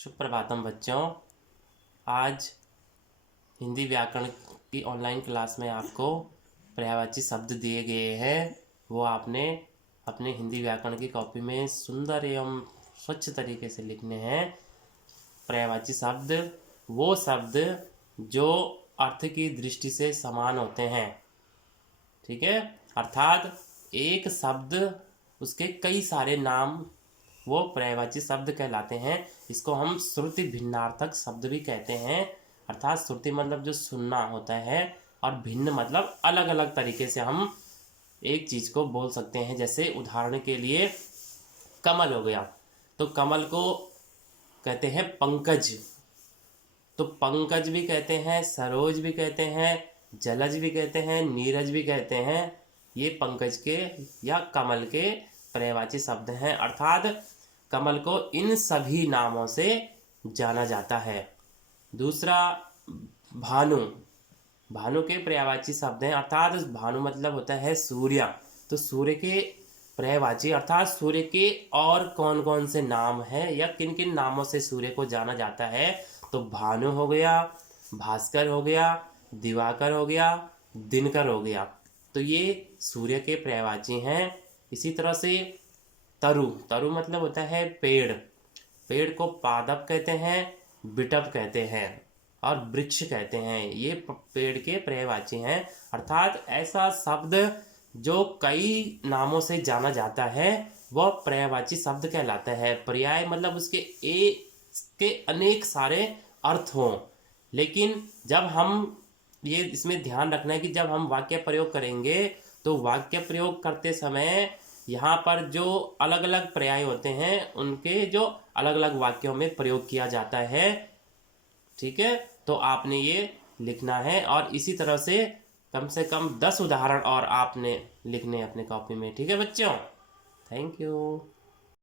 सुप्रभातम बच्चों। आज हिंदी व्याकरण की ऑनलाइन क्लास में आपको पर्यायवाची शब्द दिए गए हैं। वो आपने अपने हिंदी व्याकरण की कॉपी में सुंदर एवं स्वच्छ तरीके से लिखने हैं। पर्यायवाची शब्द वो शब्द जो अर्थ की दृष्टि से समान होते हैं, ठीक है। अर्थात एक शब्द उसके कई सारे नाम वो पर्यायवाची शब्द कहलाते हैं। इसको हम श्रुति भिन्नार्थक शब्द भी कहते हैं। अर्थात श्रुति मतलब जो सुनना होता है और भिन्न मतलब अलग अलग तरीके से हम एक चीज़ को बोल सकते हैं। जैसे उदाहरण के लिए कमल हो गया, तो कमल को कहते हैं पंकज। तो पंकज भी कहते हैं, सरोज भी कहते हैं, जलज भी कहते हैं, नीरज भी कहते हैं। ये पंकज के या कमल के पर्यायवाची शब्द हैं। अर्थात कमल को इन सभी नामों से जाना जाता है। दूसरा भानु, भानु के पर्यायवाची शब्द हैं। अर्थात भानु मतलब होता है सूर्य। तो सूर्य के पर्यायवाची अर्थात सूर्य के और कौन कौन से नाम हैं या किन किन नामों से सूर्य को जाना जाता है, तो भानु हो गया, भास्कर हो गया, दिवाकर हो गया, दिनकर हो गया। तो ये सूर्य के पर्यायवाची हैं। इसी तरह से तरु, तरु मतलब होता है पेड़। पेड़ को पादप कहते हैं, बिटप कहते हैं और वृक्ष कहते हैं। ये पेड़ के पर्यायवाची हैं। अर्थात ऐसा शब्द जो कई नामों से जाना जाता है वह पर्यायवाची शब्द कहलाता है। पर्याय मतलब उसके के अनेक सारे अर्थ हों, लेकिन जब हम ये इसमें ध्यान रखना है कि जब हम वाक्य प्रयोग करेंगे तो वाक्य प्रयोग करते समय यहाँ पर जो अलग अलग पर्याय होते हैं उनके जो अलग अलग वाक्यों में प्रयोग किया जाता है, ठीक है। तो आपने ये लिखना है और इसी तरह से कम 10 उदाहरण और आपने लिखने अपने कॉपी में, ठीक है बच्चों। Thank you.